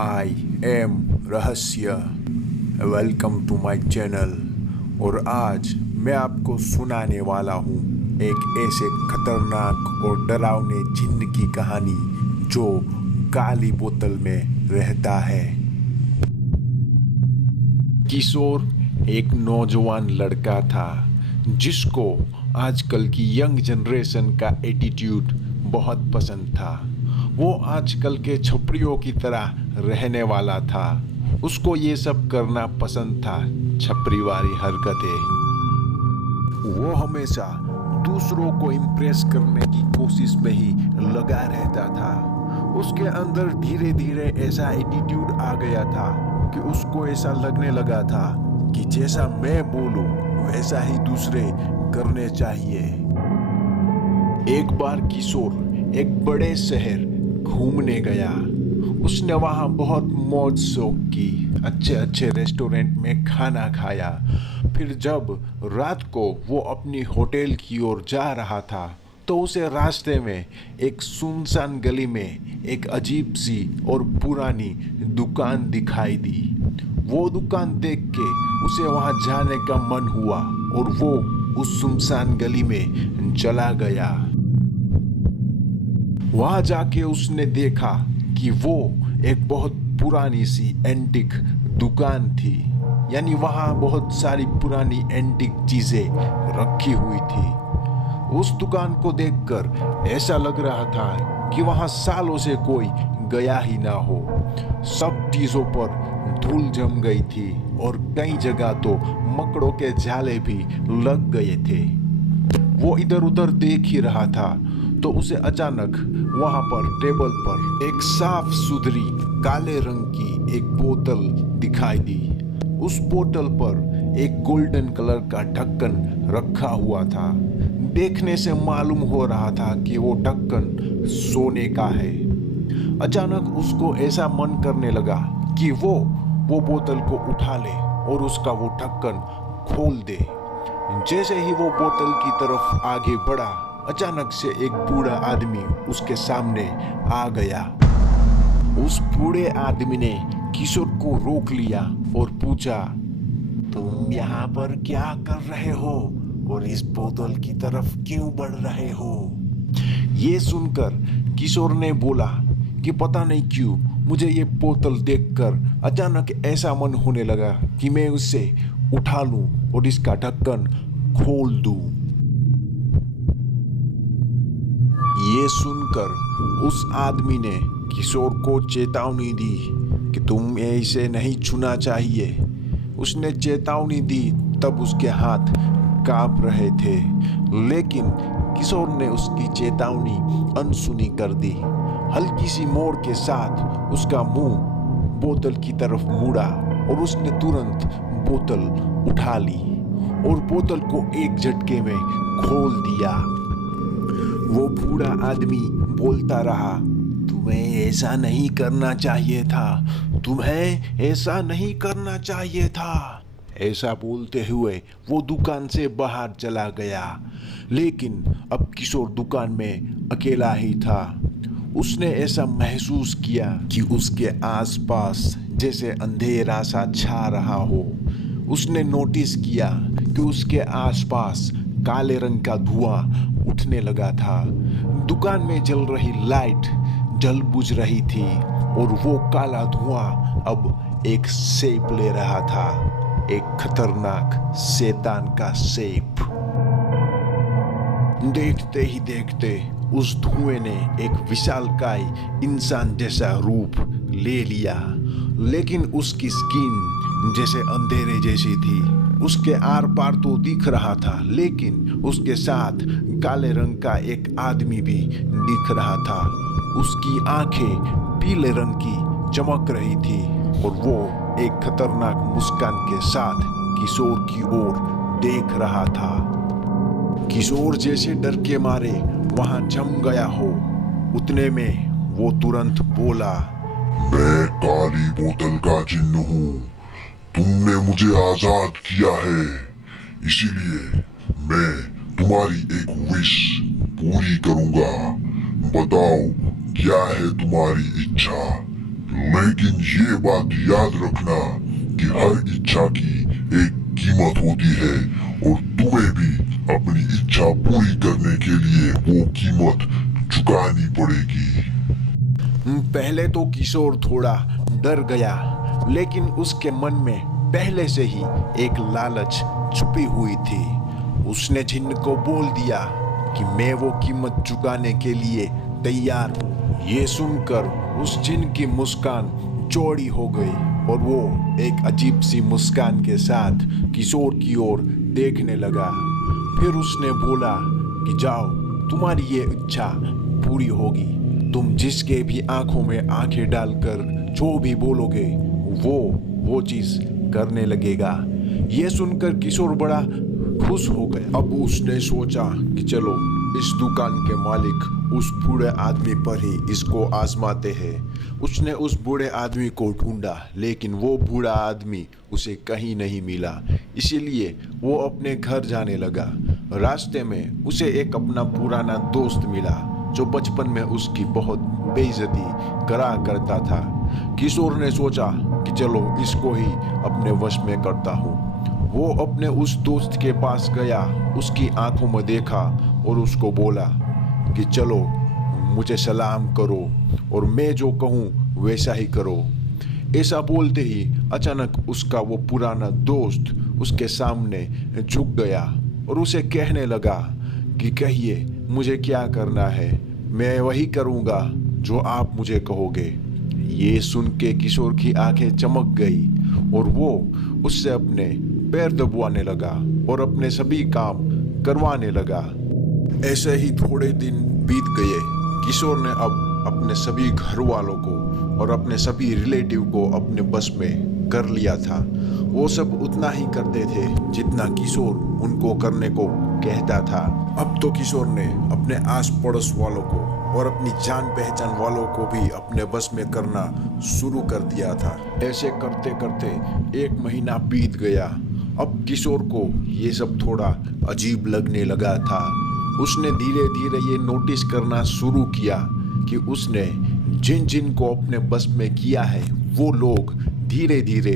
I am Rahasya. Welcome to my channel. और आज मैं आपको सुनाने वाला हूँ एक ऐसे खतरनाक और डरावने जिन्न की कहानी जो काली बोतल में रहता है। किशोर एक नौजवान लड़का था जिसको आजकल की यंग जनरेशन का एटीट्यूड बहुत पसंद था। वो आजकल के छपरियों की तरह रहने वाला था। उसको ये सब करना पसंद था, छपरी वाली हरकतें। वो हमेशा दूसरों को इम्प्रेस करने की कोशिश में ही लगा रहता था। उसके अंदर धीरे धीरे ऐसा एटीट्यूड आ गया था कि उसको ऐसा लगने लगा था कि जैसा मैं बोलूं वैसा ही दूसरे करने चाहिए। एक बार किशोर एक बड़े शहर घूमने गया। उसने वहां बहुत मौज शौक की, अच्छे अच्छे रेस्टोरेंट में खाना खाया। फिर जब रात को वो अपनी होटल की ओर जा रहा था तो उसे रास्ते में एक सुनसान गली में एक अजीब सी और पुरानी दुकान दिखाई दी। वो दुकान देख के उसे वहां जाने का मन हुआ और वो उस सुनसान गली में चला गया। वहां जाके उसने देखा कि वो एक बहुत पुरानी सी एंटिक दुकान थी, यानी वहां बहुत सारी पुरानी एंटिक चीजें रखी हुई थी। उस दुकान को देखकर ऐसा लग रहा था कि वहां सालों से कोई गया ही ना हो। सब चीजों पर धूल जम गई थी और कई जगह तो मकड़ों के जाले भी लग गए थे। वो इधर उधर देख ही रहा था तो उसे अचानक वहां पर टेबल पर एक साफ सुथरी काले रंग की एक बोतल दिखाई दी। उस बोतल पर एक गोल्डन कलर का ढक्कन रखा हुआ था। देखने से मालूम हो रहा था कि वो ढक्कन सोने का है। अचानक उसको ऐसा मन करने लगा कि वो बोतल को उठा ले और उसका वो ढक्कन खोल दे। जैसे ही वो बोतल की तरफ आगे बढ़ा, अचानक से एक बूढ़ा आदमी उसके सामने आ गया। उस बूढ़े आदमी ने किशोर को रोक लिया और पूछा, तुम यहाँ पर क्या कर रहे हो और इस बोतल की तरफ क्यों बढ़ रहे हो? ये सुनकर किशोर ने बोला कि पता नहीं क्यों मुझे ये बोतल देखकर अचानक ऐसा मन होने लगा कि मैं उसे उठा लूं और इसका ढक्कन खोल दूं। ये सुनकर उस आदमी ने किशोर को चेतावनी दी कि तुम्हें इसे नहीं छूना चाहिए। उसने चेतावनी दी तब उसके हाथ कांप रहे थे, लेकिन किशोर ने उसकी चेतावनी अनसुनी कर दी। हल्की सी मोड़ के साथ उसका मुंह बोतल की तरफ मुड़ा और उसने तुरंत बोतल उठा ली और बोतल को एक झटके में खोल दिया। वो बूढ़ा आदमी बोलता रहा, तुम्हें ऐसा नहीं करना चाहिए था, तुम्हें ऐसा नहीं करना चाहिए था। ऐसा बोलते हुए वो दुकान से बाहर चला गया। लेकिन अब किशोर दुकान में अकेला ही था। उसने ऐसा महसूस किया कि उसके आसपास जैसे अंधेरा सा छा रहा हो। उसने नोटिस किया कि उसके आसपास काले रंग का धुआं उठने लगा था। दुकान में जल रही लाइट जल बुझ रही थी और वो काला धुआं अब एक शेप ले रहा था, एक खतरनाक शैतान का शेप। देखते ही देखते उस धुएं ने एक विशालकाय इंसान जैसा रूप ले लिया, लेकिन उसकी स्किन जैसे अंधेरे जैसी थी। उसके आर पार तो दिख रहा था, लेकिन उसके साथ काले रंग का एक आदमी भी दिख रहा था। उसकी आंखें पीले रंग की चमक रही थी और वो एक खतरनाक मुस्कान के साथ किशोर की ओर देख रहा था। किशोर जैसे डर के मारे वहां जम गया हो। उतने में वो तुरंत बोला, मैं काली बोतल का जिन्न हूँ। तुमने मुझे आजाद किया है, इसीलिए मैं तुम्हारी एक विश पूरी करूंगा। बताओ क्या है तुम्हारी इच्छा? लेकिन ये बात याद रखना कि हर इच्छा की एक कीमत होती है और तुम्हें भी अपनी इच्छा पूरी करने के लिए वो कीमत चुकानी पड़ेगी। पहले तो किशोर थोड़ा डर गया, लेकिन उसके मन में पहले से ही एक लालच छुपी हुई थी। उसने जिन्न को बोल दिया कि मैं वो कीमत चुकाने के लिए तैयार हूँ। ये सुनकर उस जिन्न की मुस्कान चौड़ी हो गई और वो एक अजीब सी मुस्कान के साथ किशोर की ओर देखने लगा। फिर उसने बोला कि जाओ, तुम्हारी ये इच्छा पूरी होगी। तुम जिसके भी आंखों में आंखें डालकर जो भी बोलोगे वो चीज करने लगेगा। ये सुनकर किशोर बड़ा खुश हो गया। अब उसने सोचा कि चलो इस दुकान के मालिक उस बूढ़े आदमी पर ही इसको आजमाते हैं। उसने उस बूढ़े आदमी को ढूंढा, लेकिन वो बूढ़ा आदमी उसे कहीं नहीं मिला। इसीलिए वो अपने घर जाने लगा। रास्ते में उसे एक अपना पुराना दोस्त मिला जो बचपन में उसकी बहुत बेइज्जती करा करता था। किशोर ने सोचा कि चलो इसको ही अपने वश में करता हूँ। वो अपने उस दोस्त के पास गया, उसकी आंखों में देखा और उसको बोला कि चलो मुझे सलाम करो और मैं जो कहूँ वैसा ही करो। ऐसा बोलते ही अचानक उसका वो पुराना दोस्त उसके सामने झुक गया और उसे कहने लगा कि कहिए मुझे क्या करना है, मैं वही करूँगा जो आप मुझे कहोगे। ये सुन के किशोर की आंखें चमक गई और वो उससे अपने पैर दबवाने लगा और अपने सभी काम करवाने लगा। ऐसे ही थोड़े दिन बीत गए। किशोर ने अब अपने सभी घर वालों को और अपने सभी रिलेटिव को अपने बस में कर लिया था। वो सब उतना ही करते थे जितना किशोर उनको करने को कहता था। अब तो किशोर ने अपने आस पड़ोस वालों को और अपनी जान पहचान वालों को भी अपने बस में करना शुरू कर दिया था। ऐसे करते करते 1 महीना बीत गया। अब किशोर को ये सब थोड़ा अजीब लगने लगा था। उसने धीरे धीरे ये नोटिस करना शुरू किया कि उसने जिन जिन को अपने बस में किया है वो लोग धीरे धीरे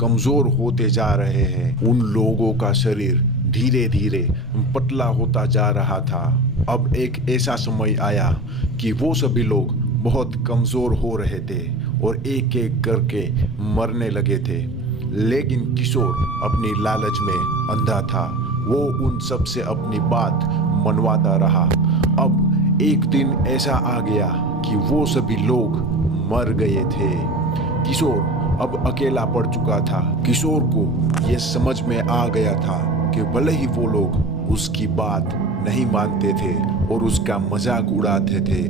कमजोर होते जा रहे हैं। उन लोगों का शरीर धीरे धीरे पतला होता जा रहा था। अब एक ऐसा समय आया कि वो सभी लोग बहुत कमजोर हो रहे थे और एक एक करके मरने लगे थे। लेकिन किशोर अपनी लालच में अंधा था। वो उन सब से अपनी बात मनवाता रहा। अब एक दिन ऐसा आ गया कि वो सभी लोग मर गए थे। किशोर अब अकेला पड़ चुका था। किशोर को ये समझ में आ गया था कि भले ही वो लोग उसकी बात नहीं मानते थे और उसका मजाक उड़ाते थे,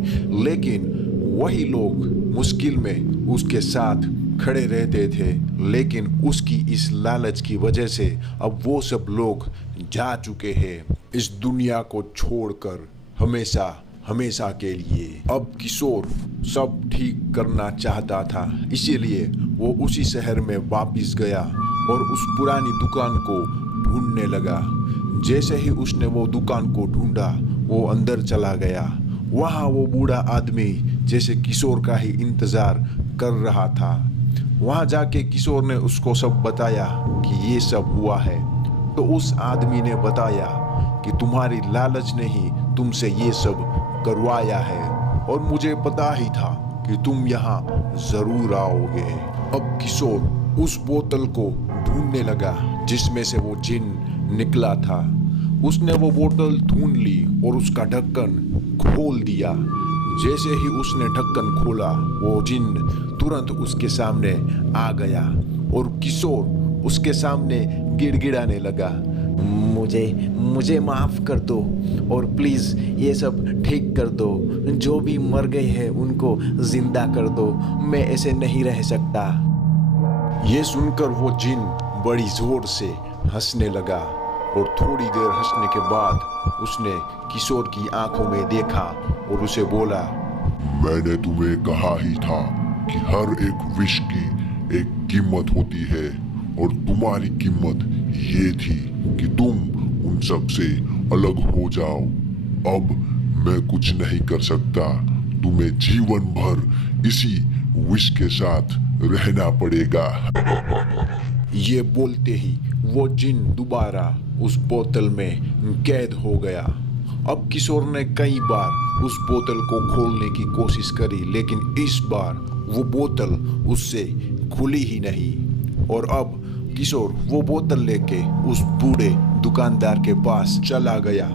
लेकिन वही लोग मुश्किल में उसके साथ खड़े रहते थे। लेकिन उसकी इस लालच की वजह से अब वो सब लोग जा चुके हैं इस दुनिया को छोड़कर हमेशा हमेशा के लिए। अब किशोर सब ठीक करना चाहता था, इसीलिए वो उसी शहर में वापस गया और उस पुरानी दुकान को ढूंढने लगा। जैसे ही उसने वो दुकान को ढूंढा, वो अंदर चला गया। वहाँ वो बूढ़ा आदमी जैसे किशोर का ही इंतजार कर रहा था। वहाँ जाके किशोर ने उसको सब बताया कि ये सब हुआ है। तो उस आदमी ने बताया कि तुम्हारी लालच ने ही तुमसे ये सब करवाया है और मुझे पता ही था कि तुम यहाँ जरूर आओगे। अब किशोर उस बोतल को ढूंढने लगा जिसमें से वो जिन निकला था। उसने वो बोतल ढूंढ ली और उसका ढक्कन खोल दिया। जैसे ही उसने ढक्कन खोला, वो जिन तुरंत उसके सामने आ गया और किशोर उसके सामने गिड़गिड़ाने लगा, मुझे माफ कर दो और प्लीज ये सब ठीक कर दो। जो भी मर गए हैं उनको जिंदा कर दो, मैं ऐसे नहीं रह सकता। ये सुनकर वो जिन बड़ी जोर से हंसने लगा और थोड़ी देर हंसने के बाद उसने किशोर की आंखों में देखा और उसे बोला, मैंने तुम्हें कहा ही था कि हर एक विश की एक कीमत होती है और तुम्हारी कीमत ये थी कि तुम उन सब से अलग हो जाओ। अब मैं कुछ नहीं कर सकता। तुम्हें जीवन भर इसी विष के साथ रहना पड़ेगा। ये बोलते ही वो जिन दोबारा उस बोतल में कैद हो गया। अब किशोर ने कई बार उस बोतल को खोलने की कोशिश करी, लेकिन इस बार वो बोतल उससे खुली ही नहीं। और अब किशोर वो बोतल लेके उस बूढ़े दुकानदार के पास चला गया।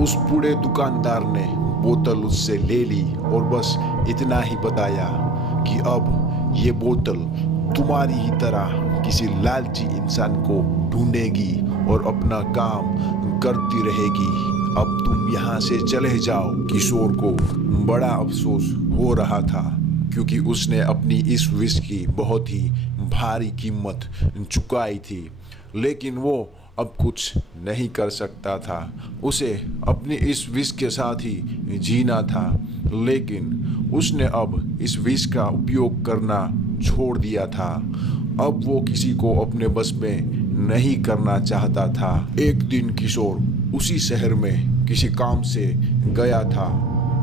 उस बूढ़े दुकानदार ने बोतल उससे ले ली और बस इतना ही बताया कि अब ये बोतल तुम्हारी ही तरह किसी लालची इंसान को ढूंढेगी और अपना काम करती रहेगी। अब तुम यहाँ से चले जाओ। किशोर को बड़ा अफसोस हो रहा था, क्योंकि उसने अपनी इस विष की बहुत ही भारी कीमत चुकाई थी, लेकिन वो अब कुछ नहीं कर सकता था। उसे अपनी इस विष के साथ ही जीना था, लेकिन उसने अब इस विष का उपयोग करना छोड़ दिया था। अब वो किसी को अपने बस में नहीं करना चाहता था। एक दिन किशोर उसी शहर में किसी काम से गया था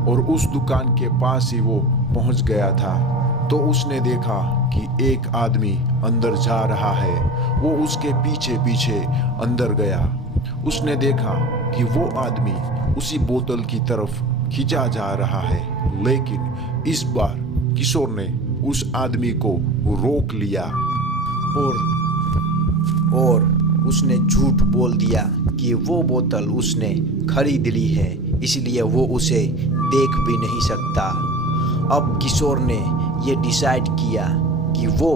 और उस दुकान के पास ही वो पहुंच गया था, तो उसने देखा कि एक आदमी अंदर जा रहा है। वो उसके पीछे पीछे अंदर गया। उसने देखा कि वो आदमी उसी बोतल की तरफ खींचा जा रहा है, लेकिन इस बार किशोर ने उस आदमी को रोक लिया और उसने झूठ बोल दिया कि वो बोतल उसने खरीद ली है, इसलिए वो उसे देख भी नहीं सकता। अब किशोर ने ये डिसाइड किया कि वो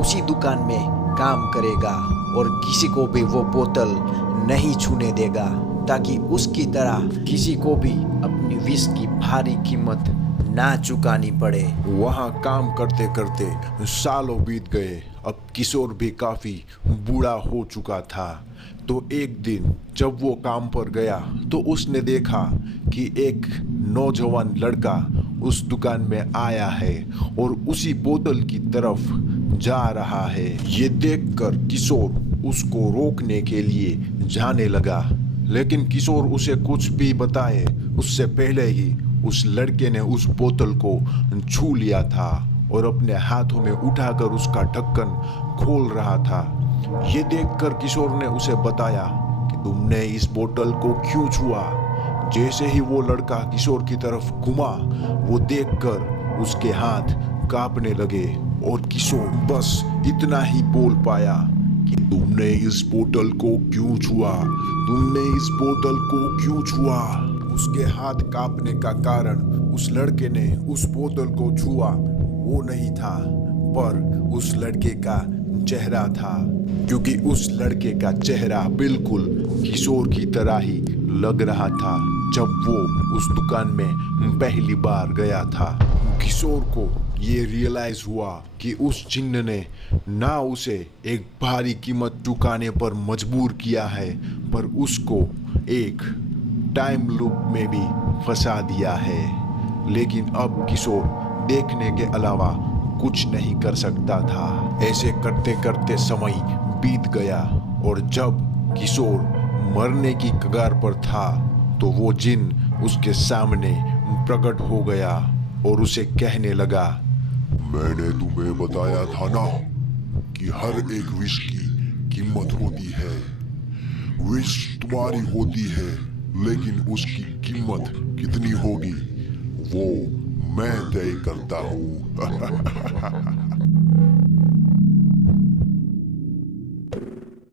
उसी दुकान में काम करेगा और किसी को भी वो बोतल नहीं छूने देगा, ताकि उसकी तरह किसी को भी अपनी विष की भारी कीमत ना चुकानी पड़े। वहाँ काम करते करते सालों बीत गए। अब किशोर भी काफी बूढ़ा हो चुका था। तो एक दिन जब वो काम पर गया तो उसने देखा कि एक नौजवान लड़का उस दुकान में आया है और उसी बोतल की तरफ जा रहा है। ये देखकर किशोर उसको रोकने के लिए जाने लगा, लेकिन किशोर उसे कुछ भी बताए उससे पहले ही उस लड़के ने उस बोतल को छू लिया था और अपने हाथों में उठाकर उसका ढक्कन खोल रहा था। ये देखकर किशोर ने उसे बताया कि तुमने इस बोतल को क्यों छुआ। जैसे ही वो लड़का किशोर की तरफ घुमा, वो देखकर उसके हाथ कांपने लगे और किशोर बस इतना ही बोल पाया कि तुमने इस बोतल को क्यों छुआ, तुमने इस बोतल को क्यों छुआ। उसके हाथ कांपने का कारण उस लड़के ने उस बोतल को छुआ वो नहीं था, पर उस लड़के का चेहरा था, क्योंकि उस लड़के का चेहरा बिल्कुल किशोर की तरह ही लग रहा था जब वो उस दुकान में पहली बार गया था। किशोर को ये रियलाइज हुआ कि उस जिन्न ने ना उसे एक भारी कीमत चुकाने पर मजबूर किया है, पर उसको एक टाइम लूप में भी फंसा दिया है। लेकिन अब किशोर देखने के अलावा कुछ नहीं कर सकता था। ऐसे करते करते समय बीत गया और जब किशोर मरने की कगार पर था तो वो जिन्न उसके सामने प्रकट हो गया और उसे कहने लगा, मैंने तुम्हें बताया था ना कि हर एक विष की कीमत होती है। विष तुम्हारी होती है, लेकिन उसकी कीमत कितनी होगी वो मैं तय करता हूँ।